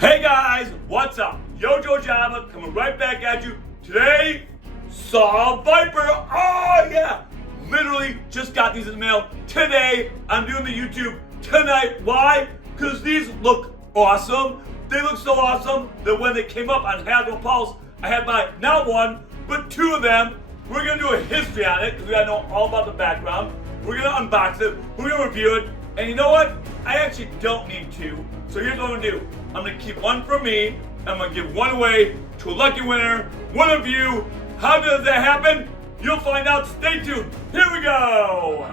Hey guys, what's up? Yojo Java coming right back at you. Today, S.A.W-Viper. Oh yeah! Literally just got these in the mail today. I'm doing the YouTube tonight. Why? Because these look awesome. They look so awesome that when they came up on Hasbro Pulse, I had my not one, but two of them. We're gonna do a history on it because we gotta know all about the background. We're gonna unbox it. We're gonna review it. And you know what? I actually don't need two. So here's what I'm gonna do. I'm gonna keep one for me. I'm gonna give one away to a lucky winner, one of you. How does that happen? You'll find out. Stay tuned. Here we go.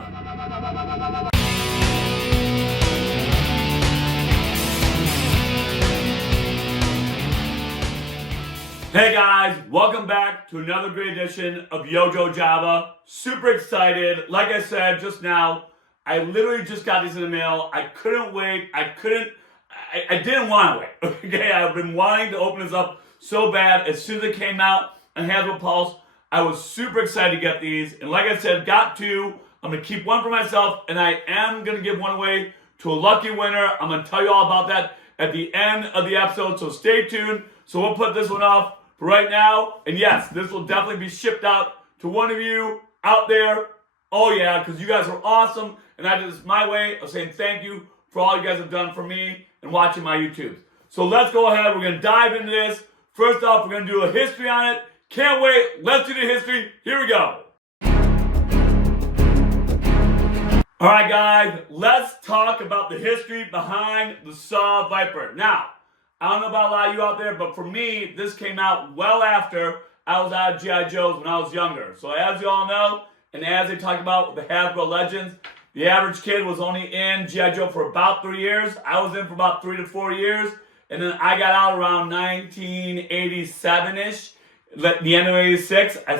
Hey guys, welcome back to another great edition of Yojo Java. Super excited. Like I said just now, I literally just got these in the mail. I couldn't wait. I didn't want to wait. Okay, I've been wanting to open this up so bad. As soon as it came out on Hasbro Pulse, I was super excited to get these. And like I said, got two. I'm going to keep one for myself, and I am going to give one away to a lucky winner. I'm going to tell you all about that at the end of the episode, so stay tuned. So we'll put this one off for right now. And yes, this will definitely be shipped out to one of you out there. Oh yeah, because you guys are awesome. And that is my way of saying thank you for all you guys have done for me and watching my YouTubes. So let's go ahead. We're going to dive into this. First off, we're going to do a history on it. Can't wait. Let's do the history. Here we go. All right, guys. Let's talk about the history behind the S.A.W-Viper. Now, I don't know about a lot of you out there, but for me, this came out well after I was out of G.I. Joe's when I was younger. So as you all know, and as they talk about with the Hasbro Legends, the average kid was only in G.I. Joe for about 3 years. I was in for about 3 to 4 years. And then I got out around 1987-ish, the end of 86. I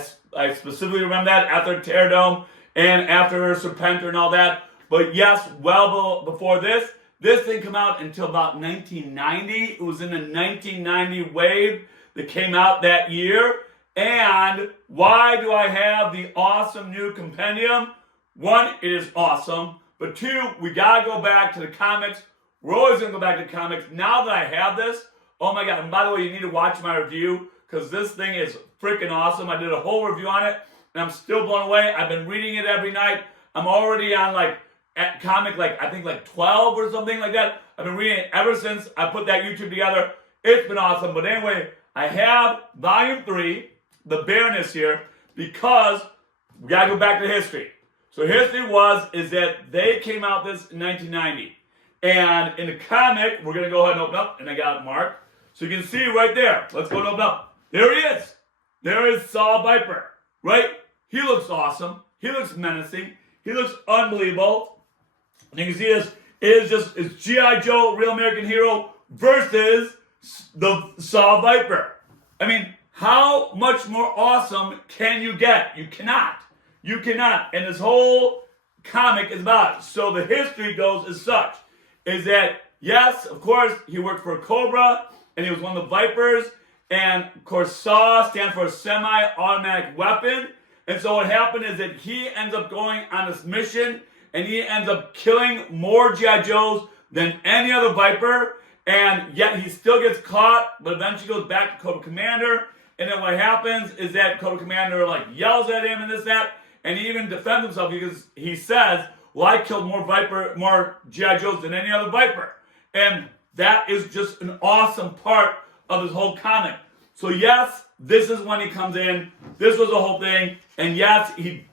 specifically remember that after Terradome and after Serpentor and all that. But yes, well before this didn't come out until about 1990. It was in the 1990 wave that came out that year. And why do I have the awesome new compendium? One, it is awesome. But two, we gotta go back to the comics. We're always gonna go back to the comics. Now that I have this, oh my God, and by the way, you need to watch my review because this thing is freaking awesome. I did a whole review on it and I'm still blown away. I've been reading it every night. I'm already on at comic I think 12 or something like that. I've been reading it ever since I put that YouTube together. It's been awesome. But anyway, I have volume 3, the bareness here, because we gotta go back to history. So history is that they came out this in 1990. And in the comic, we're gonna go ahead and open up, and I got it marked. So you can see right there. Let's go and open up. There he is. There is S.A.W-Viper, right? He looks awesome. He looks menacing. He looks unbelievable. And you can see this it's G.I. Joe, Real American Hero versus the S.A.W-Viper. I mean, how much more awesome can you get? You cannot. You cannot. And this whole comic is about it. So the history goes as such, is that, yes, of course, he worked for Cobra, and he was one of the Vipers, and of course, SAW stands for semi-automatic weapon. And so what happened is that he ends up going on this mission, and he ends up killing more G.I. Joes than any other Viper, and yet he still gets caught, but eventually goes back to Cobra Commander. And then what happens is that Cobra Commander yells at him and this, that, and he even defends himself because he says, well, I killed more G.I. Joes than any other Viper. And that is just an awesome part of this whole comic. So yes, this is when he comes in. This was the whole thing. And yes, he's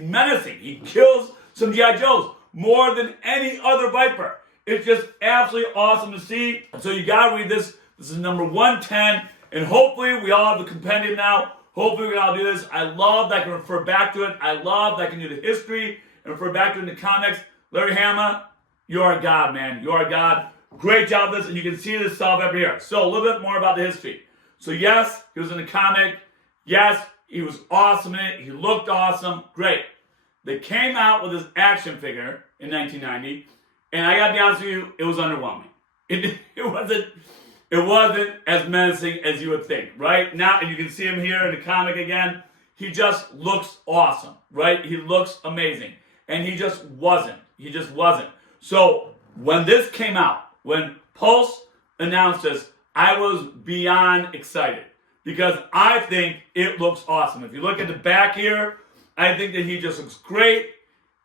menacing. He kills some G.I. Joes more than any other Viper. It's just absolutely awesome to see. So you gotta read this. This is number 110. And hopefully we all have the compendium now. Hopefully we can all do this. I love that I can refer back to it. I love that I can do the history and refer back to it in the comics. Larry Hama, you're a god, man. You're a god. Great job with this. And you can see this S.A.W-Viper here. So a little bit more about the history. So yes, he was in the comic. Yes, he was awesome in it. He looked awesome. Great. They came out with this action figure in 1990. And I gotta be honest with you, it was underwhelming. It wasn't as menacing as you would think, right? Now, and you can see him here in the comic again. He just looks awesome, right? He looks amazing. And he just wasn't. So when this came out, when Pulse announced this, I was beyond excited because I think it looks awesome. If you look at the back here, I think that he just looks great.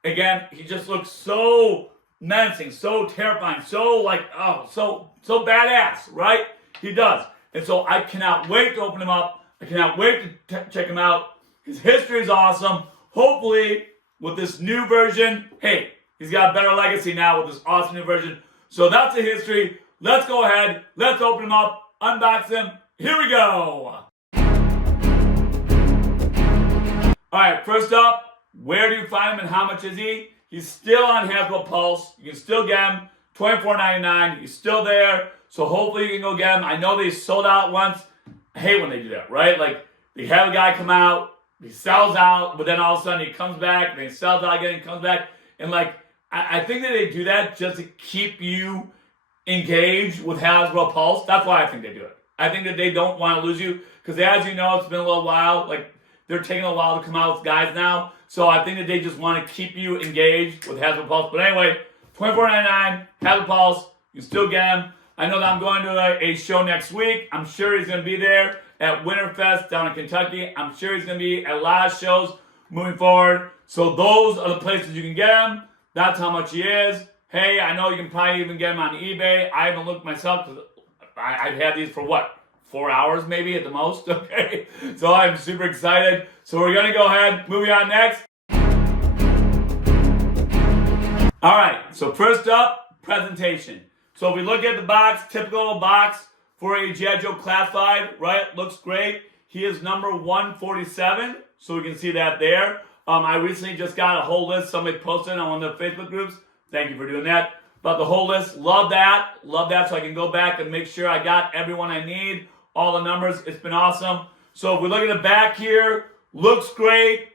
Again, he just looks so menacing, so terrifying, so like, oh, so badass, right? He does. And so I cannot wait to open him up. I cannot wait to check him out. His history is awesome. Hopefully, with this new version, hey, he's got a better legacy now with this awesome new version. So that's the history. Let's go ahead. Let's open him up, unbox him. Here we go. All right, first up, where do you find him and how much is he? He's still on Hasbro Pulse. You can still get him, $24.99. He's still there. So hopefully you can go get him. I know they sold out once. I hate when they do that, right? Like, they have a guy come out, he sells out, but then all of a sudden he comes back, and he sells out again, and comes back. And like, I think that they do that just to keep you engaged with Hasbro Pulse. That's why I think they do it. I think that they don't want to lose you, because as you know, it's been a little while. Like, they're taking a while to come out with guys now. So I think that they just want to keep you engaged with Hasbro Pulse. But anyway, $24.99, Hasbro Pulse. You can still get him. I know that I'm going to a show next week. I'm sure he's going to be there at Winterfest down in Kentucky. I'm sure he's going to be at a lot of shows moving forward. So those are the places you can get him. That's how much he is. Hey, I know you can probably even get him on eBay. I haven't looked myself because I've had these for what? 4 hours maybe at the most, okay? So I'm super excited. So we're going to go ahead, moving on next. All right, so first up, presentation. So if we look at the box, typical box for a gijoeclassified, right? Looks great. He is number 147, so we can see that there. I recently just got a whole list somebody posted on one of the Facebook groups. Thank you for doing that. But the whole list, love that, so I can go back and make sure I got everyone I need, all the numbers. It's been awesome. So if we look at the back here, looks great.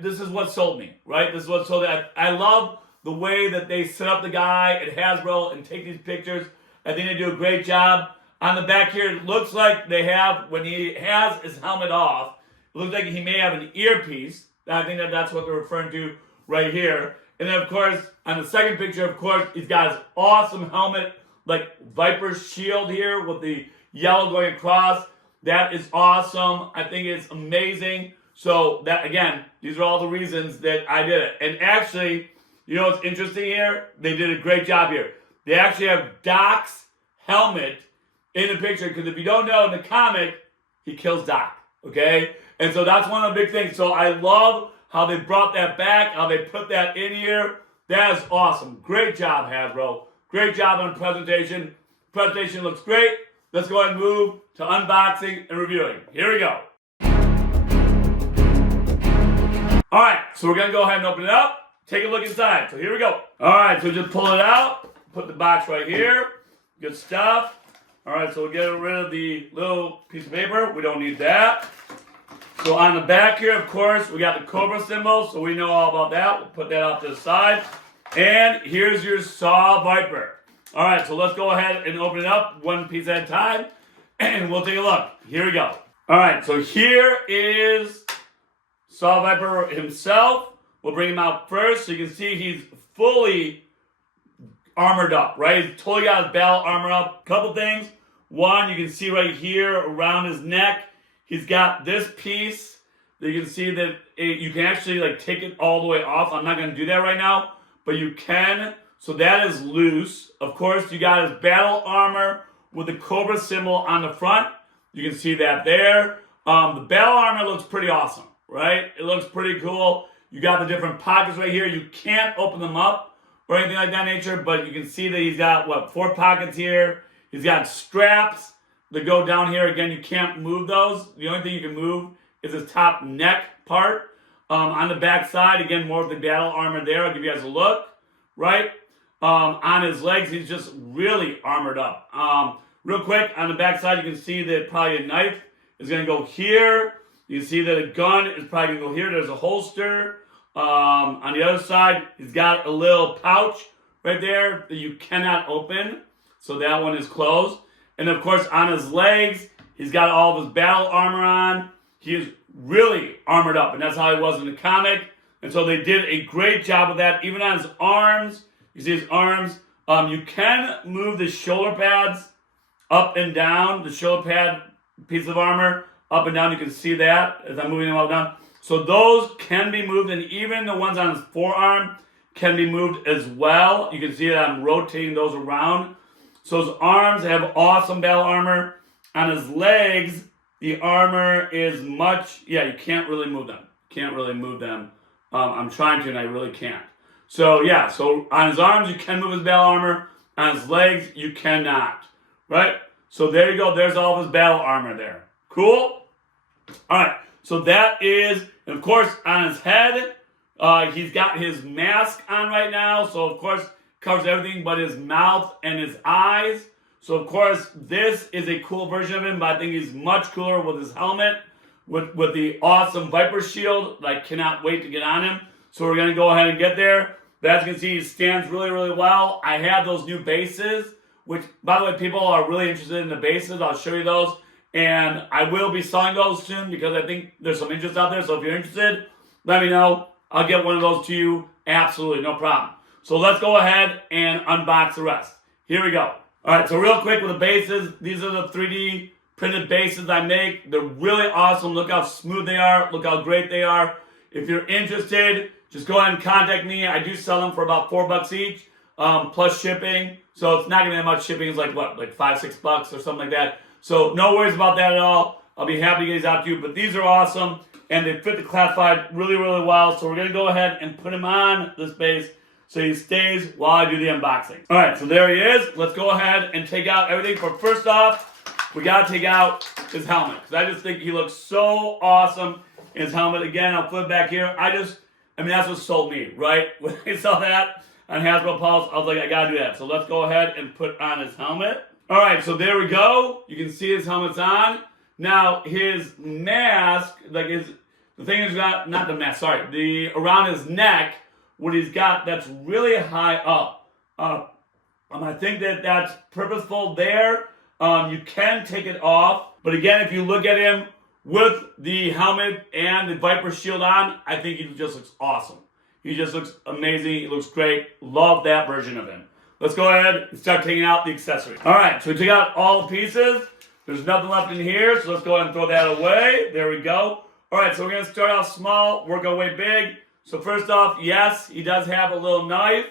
This is what sold me, right? This is what sold me. I love the way that they set up the guy at Hasbro and take these pictures. I think they do a great job. On the back here, it looks like they have, when he has his helmet off, it looks like he may have an earpiece. I think that's what they're referring to right here. And then, of course, on the second picture, of course, he's got his awesome helmet, like Viper shield here with the yellow going across. That is awesome. I think it's amazing. So that, again, these are all the reasons that I did it. And actually, you know what's interesting here? They did a great job here. They actually have Doc's helmet in the picture, because if you don't know, in the comic, he kills Doc, okay? And so that's one of the big things. So I love how they brought that back, how they put that in here. That is awesome. Great job, Hasbro. Great job on presentation. Presentation looks great. Let's go ahead and move to unboxing and reviewing. Here we go. All right, so we're going to go ahead and open it up. Take a look inside. So here we go. All right, so just pull it out. Put the box right here. Good stuff. All right, so we'll get rid of the little piece of paper. We don't need that. So on the back here, of course, we got the Cobra symbol, so we know all about that. We'll put that off to the side. And here's your S.A.W-Viper. All right, so let's go ahead and open it up one piece at a time, and we'll take a look. Here we go. All right, so here is S.A.W-Viper himself. We'll bring him out first, so you can see he's fully armored up, right? He's totally got his battle armor up. Couple things. One, you can see right here around his neck, he's got this piece that you can see that you can actually like take it all the way off. I'm not going to do that right now, but you can. So that is loose. Of course, you got his battle armor with the Cobra symbol on the front. You can see that there. The battle armor looks pretty awesome, right? It looks pretty cool. You got the different pockets right here. You can't open them up or anything like that nature, but you can see that he's got, what, 4 pockets here. He's got straps that go down here. Again, you can't move those. The only thing you can move is his top neck part. On the back side, again, more of the battle armor there. I'll give you guys a look, right? On his legs, he's just really armored up. Real quick, on the back side, you can see that probably a knife is going to go here. You can see that a gun is probably going to go here. There's a holster. On the other side, he's got a little pouch right there that you cannot open. So that one is closed. And of course, on his legs, he's got all of his battle armor on. He is really armored up, and that's how he was in the comic. And so they did a great job of that. Even on his arms, you see his arms. You can move the shoulder pads up and down, the shoulder pad piece of armor, up and down. You can see that as I'm moving them up and down. So those can be moved, and even the ones on his forearm can be moved as well. You can see that I'm rotating those around. So his arms have awesome battle armor. On his legs, the armor is much, you can't really move them. Can't really move them. I'm trying to, and I really can't. So yeah, so on his arms, you can move his battle armor. On his legs, you cannot. Right? So there you go. There's all of his battle armor there. Cool? All right. So that is, and of course, on his head, he's got his mask on right now. So, of course, covers everything but his mouth and his eyes. So, of course, this is a cool version of him, but I think he's much cooler with his helmet, with the awesome Viper shield. I cannot wait to get on him. So we're going to go ahead and get there. But as you can see, he stands really, really well. I have those new bases, which, by the way, people are really interested in the bases. I'll show you those. And I will be selling those soon because I think there's some interest out there. So if you're interested, let me know. I'll get one of those to you. Absolutely, no problem. So let's go ahead and unbox the rest. Here we go. All right, so real quick with the bases. These are the 3D printed bases I make. They're really awesome. Look how smooth they are. Look how great they are. If you're interested, just go ahead and contact me. I do sell them for about $4 each, plus shipping. So it's not going to be that much shipping. It's like what, like $5, $6 or something like that. So no worries about that at all. I'll be happy to get these out to you. But these are awesome, and they fit the classified really, really well. So we're going to go ahead and put him on this base so he stays while I do the unboxing. All right, so there he is. Let's go ahead and take out everything. But first off, we got to take out his helmet, because I just think he looks so awesome in his helmet. Again, I'll flip back here. I mean, that's what sold me, right? When I saw that on Hasbro Pulse, I was like, I got to do that. So let's go ahead and put on his helmet. All right, so there we go. You can see his helmet's on. Now, his mask, like the thing is not the mask, sorry, around his neck, what he's got, that's really high up. I think that's purposeful there. You can take it off. But again, if you look at him with the helmet and the Viper shield on, I think he just looks awesome. He just looks amazing. He looks great. Love that version of him. Let's go ahead and start taking out the accessories. All right, so we took out all the pieces. There's nothing left in here, so let's go ahead and throw that away. There we go. All right, so we're going to start off small, work our way big. So first off, yes, he does have a little knife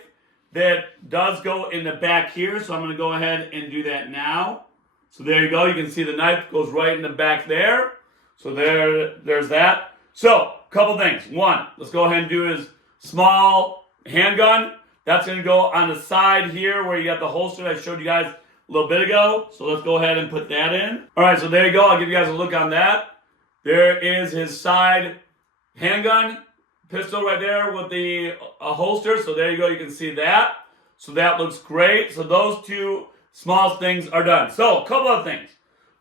that does go in the back here, so I'm going to go ahead and do that now. So there you go. You can see the knife goes right in the back there. So there's that. So a couple things. One, let's go ahead and do his small handgun. That's going to go on the side here where you got the holster I showed you guys a little bit ago. So let's go ahead and put that in. All right, so there you go. I'll give you guys a look on that. There is his side handgun pistol right there with the holster. So there you go. You can see that. So that looks great. So those two small things are done. So a couple of things.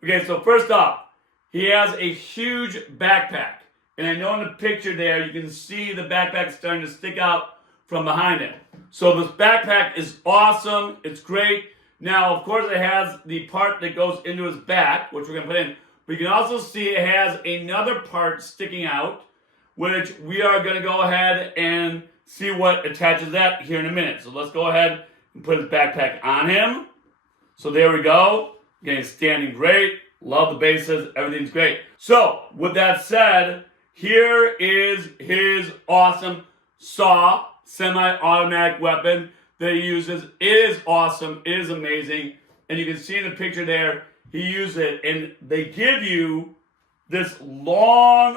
Okay, so first off, he has a huge backpack. And I know in the picture there, you can see the backpack starting to stick out from behind him. So this backpack is awesome. It's great. Now, of course, it has the part that goes into his back, which we're going to put in. But you can also see it has another part sticking out, which we are going to go ahead and see what attaches that here in a minute. So let's go ahead and put his backpack on him. So there we go. Again, he's standing great. Love the bases. Everything's great. So with that said, here is his awesome SAW semi-automatic weapon that he uses. It is awesome. It is amazing. And you can see in the picture there, he used it. And they give you this long,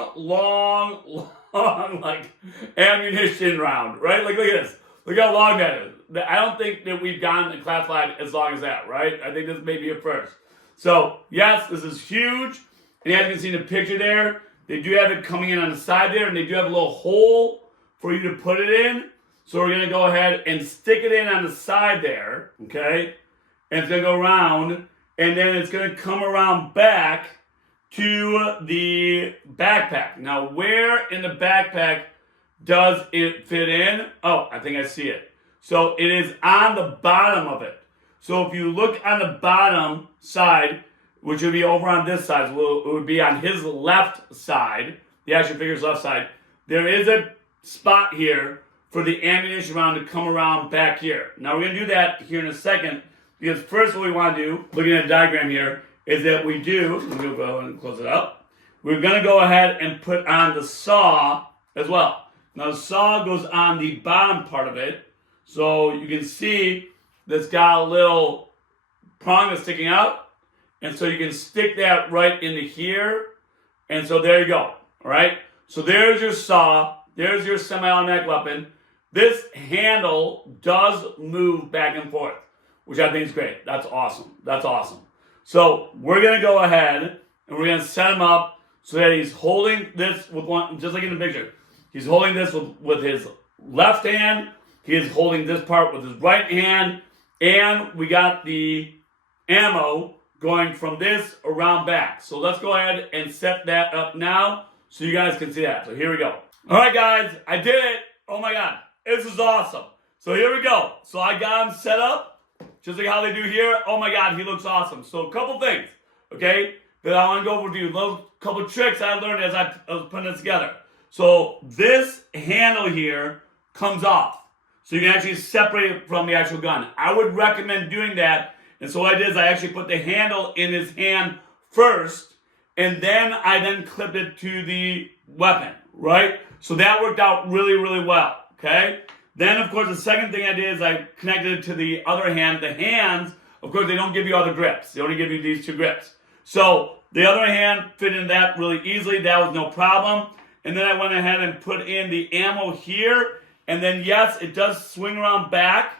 like, ammunition round, right? Like, look at this. Look how long that is. I don't think that we've gone and classified as long as that, right? I think this may be a first. So, yes, this is huge. And as you can see in the picture there, they do have it coming in on the side there, and they do have a little hole for you to put it in. So we're going to go ahead and stick it in on the side there, okay? And it's going to go around, and then it's going to come around back to the backpack. Now, where in the backpack does it fit in? Oh, I think I see it. So it is on the bottom of it. So if you look on the bottom side, which would be over on this side, so it would be on his left side, the action figure's left side, there is a spot here for the ammunition round to come around back here. Now we're going to do that here in a second, Because first what we want to do, looking at a diagram here, is that we do, I'm going to go ahead and close it up. We're going to go ahead and put on the saw as well. Now the saw goes on the bottom part of it. So you can see that's got a little prong that's sticking out. And so you can stick that right into here. And so there you go. All right. So there's your saw. There's your semi-automatic weapon. This handle does move back and forth, which I think is great. That's awesome. That's awesome. So we're going to go ahead and we're going to set him up so that he's holding this with one, just like in the picture. He's holding this with his left hand. He is holding this part with his right hand. And we got the ammo going from this around back. So let's go ahead and set that up now so you guys can see that. So here we go. All right, guys, I did it. Oh my God, this is awesome. So here we go. So I got him set up, just like how they do here. Oh my God, he looks awesome. So a couple things, okay, that I want to go over with you. A couple tricks I learned as I was putting it together. So this handle here comes off. So you can actually separate it from the actual gun. I would recommend doing that. And so what I did is I actually put the handle in his hand first, and then I then clipped it to the weapon, right? So that worked out really, really well, okay? Then, of course, the second thing I did is I connected it to the other hand. The hands, of course, they don't give you other grips. They only give you these two grips. So the other hand fit in that really easily. That was no problem. And then I went ahead and put in the ammo here. And then, yes, it does swing around back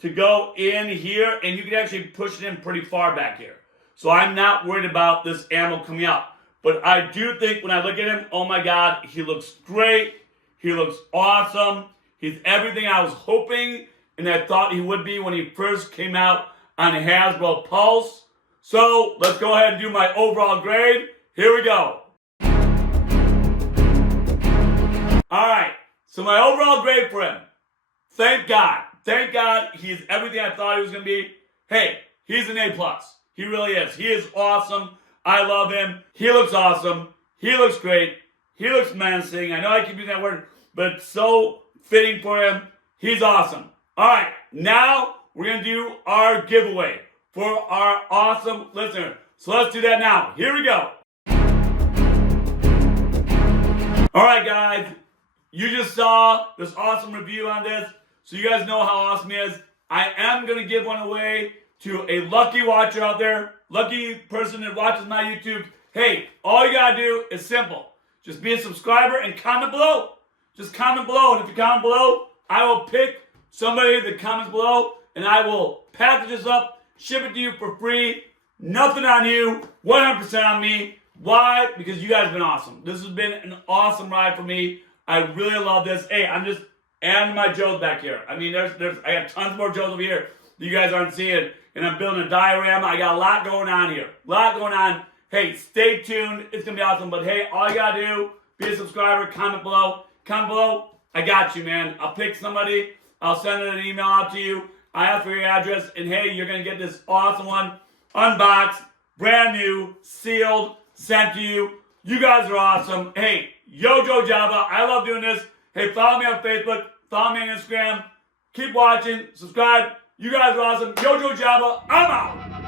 to go in here. And you can actually push it in pretty far back here. So I'm not worried about this ammo coming out. But I do think when I look at him, oh my God, he looks great. He looks awesome. He's everything I was hoping and I thought he would be when he first came out on Hasbro Pulse. So let's go ahead and do my overall grade. Here we go. All right. So my overall grade for him. Thank God. Thank God he's everything I thought he was going to be. Hey, he's an A+. He really is. He is awesome. I love him. He looks awesome. He looks great. He looks menacing. I know I keep using that word, but it's so fitting for him. He's awesome. All right, now we're going to do our giveaway for our awesome listener. So let's do that now. Here we go. All right, guys. You just saw this awesome review on this, so you guys know how awesome he is. I am going to give one away to a lucky watcher out there, lucky person that watches my YouTube. Hey, all you got to do is simple. Just be a subscriber and comment below. Just comment below, and if you comment below, I will pick somebody that comments below, and I will package this up, ship it to you for free. Nothing on you, 100% on me. Why? Because you guys have been awesome. This has been an awesome ride for me. I really love this. Hey, I'm just adding my Joes back here. I mean, I got tons more Joes over here that you guys aren't seeing, and I'm building a diorama. I got a lot going on here. A lot going on. Hey, stay tuned. It's going to be awesome. But hey, all you got to do, be a subscriber, comment below. Comment below. I got you, man. I'll pick somebody. I'll send an email out to you. I ask for your address. And hey, you're going to get this awesome one. Unboxed, brand new, sealed, sent to you. You guys are awesome. Hey, Yo Joe Java. I love doing this. Hey, follow me on Facebook. Follow me on Instagram. Keep watching. Subscribe. You guys are awesome. Yo Joe Java. I'm out.